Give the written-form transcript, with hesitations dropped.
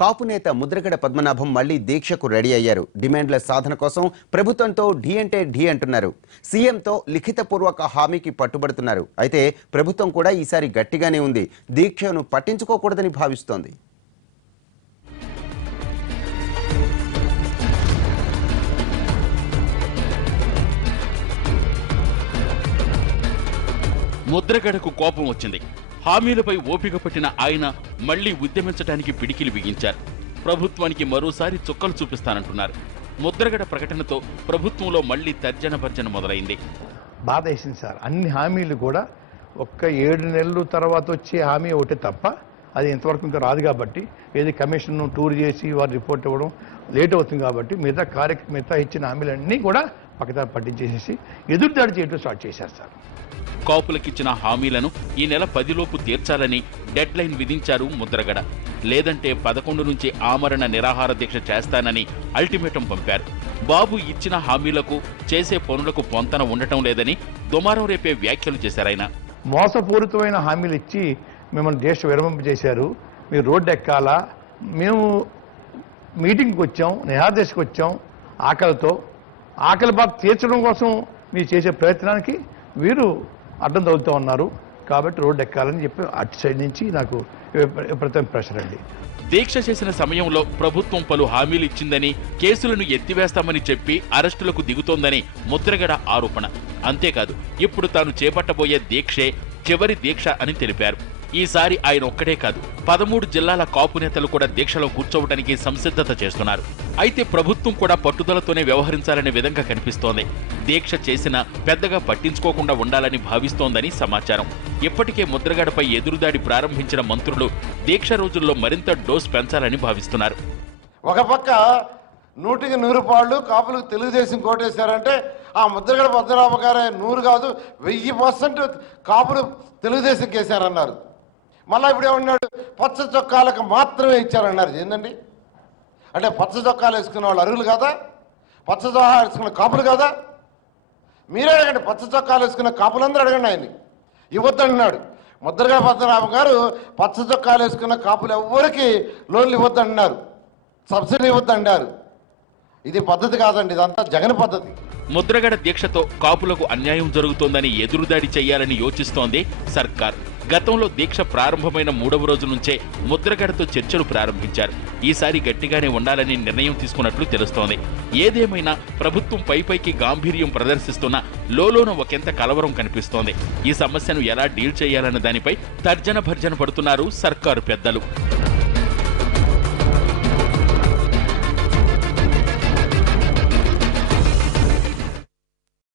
కాపు నేత ముద్రగడ పద్మనాభం మళ్లీ దీక్షకు రెడీ అయ్యారు. డిమాండ్ల సాధన కోసం ప్రభుత్వంతో ఢీ అంటే ఢీ అంటున్నారు. సీఎంతో లిఖితపూర్వక హామీకి పట్టుబడుతున్నారు. అయితే ప్రభుత్వం కూడా ఈసారి గట్టిగానే ఉంది. దీక్షను పట్టించుకోకూడదని భావిస్తోంది. ముద్రగడకు కోపం వచ్చింది. హామీలపై ఓపిక పట్టిన ఆయన మళ్లీ ఉద్యమించడానికి పిడికిలి బిగించారు. ప్రభుత్వానికి మరోసారి చుక్కలు చూపిస్తానంటున్నారు. ముద్రగడ ప్రకటనతో ప్రభుత్వంలో మళ్లీ తర్జన భర్జన మొదలైంది. బాధ వేసింది సార్. అన్ని హామీలు కూడా ఒక్క 7 నెలల తర్వాత వచ్చే హామీ ఒకటే తప్ప అది ఇంతవరకు ఇంకా రాదు. కాబట్టి ఏది కమిషన్ టూర్ చేసి వారు రిపోర్ట్ ఇవ్వడం లేట్ అవుతుంది. కాబట్టి మిగతా ఇచ్చిన హామీలన్నీ కూడా పక్కదారి పట్టించేసేసి ఎదురుదాడి చేయడం స్టార్ట్ చేశారు సార్. కాపులకిచ్చిన హామీలను ఈ నెల 10 లోపు తీర్చాలని డెడ్ లైన్ విధించారు ముద్రగడ. లేదంటే 11 నుంచి ఆమరణ నిరాహార దీక్ష చేస్తానని అల్టిమేటం పంపారు. బాబు ఇచ్చిన హామీలకు చేసే పనులకు పొంతన ఉండటం లేదని దుమారం రేపే వ్యాఖ్యలు చేశారాయన. మోసపూరితమైన హామీలు ఇచ్చి మిమ్మల్ని దేశ విరమింప చేశారు. మీరు రోడ్డు ఎక్కాలా, మేము మీటింగ్కి వచ్చాం, నిరాదీక్షకు వచ్చాం, ఆకలి బాధ తీర్చడం కోసం మీరు చేసే ప్రయత్నానికి వీరు అడ్డం తగులుతూ ఉన్నారు. కాబట్టి రోడ్డు ఎక్కాలని చెప్పి అటు సైడ్ నుంచి నాకు విపరీతం ప్రెషర్ అండి. దీక్ష చేసిన సమయంలో ప్రభుత్వం పలు హామీలు ఇచ్చిందని, కేసులను ఎత్తివేస్తామని చెప్పి అరెస్టులకు దిగుతోందని ముద్రగడ ఆరోపణ. అంతేకాదు ఇప్పుడు తాను చేపట్టబోయే దీక్షే చివరి దీక్ష అని తెలిపారు. ఈసారి ఆయన ఒక్కడే కాదు, 13 జిల్లాల కాపు నేతలు కూడా దీక్షలో కూర్చోవడానికి సంసిద్ధత చేస్తున్నారు. అయితే ప్రభుత్వం కూడా పట్టుదలతోనే వ్యవహరించాలనే విధంగా కనిపిస్తోంది. దీక్ష చేసినా పెద్దగా పట్టించుకోకుండా ఉండాలని భావిస్తోందని సమాచారం. ఇప్పటికే ముద్రగడపై ఎదురుదాడి ప్రారంభించిన మంత్రులు దీక్ష రోజుల్లో మరింత డోస్ పెంచాలని భావిస్తున్నారు. ఒక పక్క 100కి 100 పాళ్ళు కాపులకు తెలుగుదేశం కోటేశారంటే ఆ ముద్రగడ పద్మనాభ గారే 100 కాదు 1000% కాపులు తెలుగుదేశం కేశారన్నారు. మళ్ళీ ఇప్పుడు ఏమన్నాడు, పచ్చ చొక్కాలకు మాత్రమే ఇచ్చారన్నారు. ఏందండి అంటే పచ్చ చొక్కాలు వేసుకున్న వాళ్ళు అర్హులు కదా, పచ్చ చొక్కా వేసుకున్న కాపులు కదా? మీరే అడగండి, పచ్చ చొక్కాలు వేసుకున్న కాపులందరూ అడగండి. ఆయన్ని ఇవ్వద్దన్నాడు ముద్రగడ పద్మనాభం గారు. పచ్చ చొక్కాలు వేసుకున్న కాపులు ఎవ్వరికి లోన్లు ఇవ్వద్దన్నారు, సబ్సిడీ ఇవ్వద్దన్నారు. ఇది పద్ధతి కాదండి, ఇదంతా జగన్ పద్ధతి. ముద్రగడ దీక్షతో కాపులకు అన్యాయం జరుగుతోందని ఎదురుదాడి చేయాలని యోచిస్తోంది సర్కార్. గతంలో దీక్ష ప్రారంభమైన 3వ రోజు నుంచే ముద్రగడతో చర్చలు ప్రారంభించారు. ఈసారి గట్టిగానే ఉండాలని నిర్ణయం తీసుకున్నట్లు తెలుస్తోంది. ఏదేమైనా ప్రభుత్వం పైకి గాంభీర్యం ప్రదర్శిస్తున్నా లోలోన ఒకంత కలవరం కనిపిస్తోంది. ఈ సమస్యను ఎలా డీల్ చేయాలన్న దానిపై తర్జన భర్జన పడుతున్నారు సర్కారు పెద్దలు.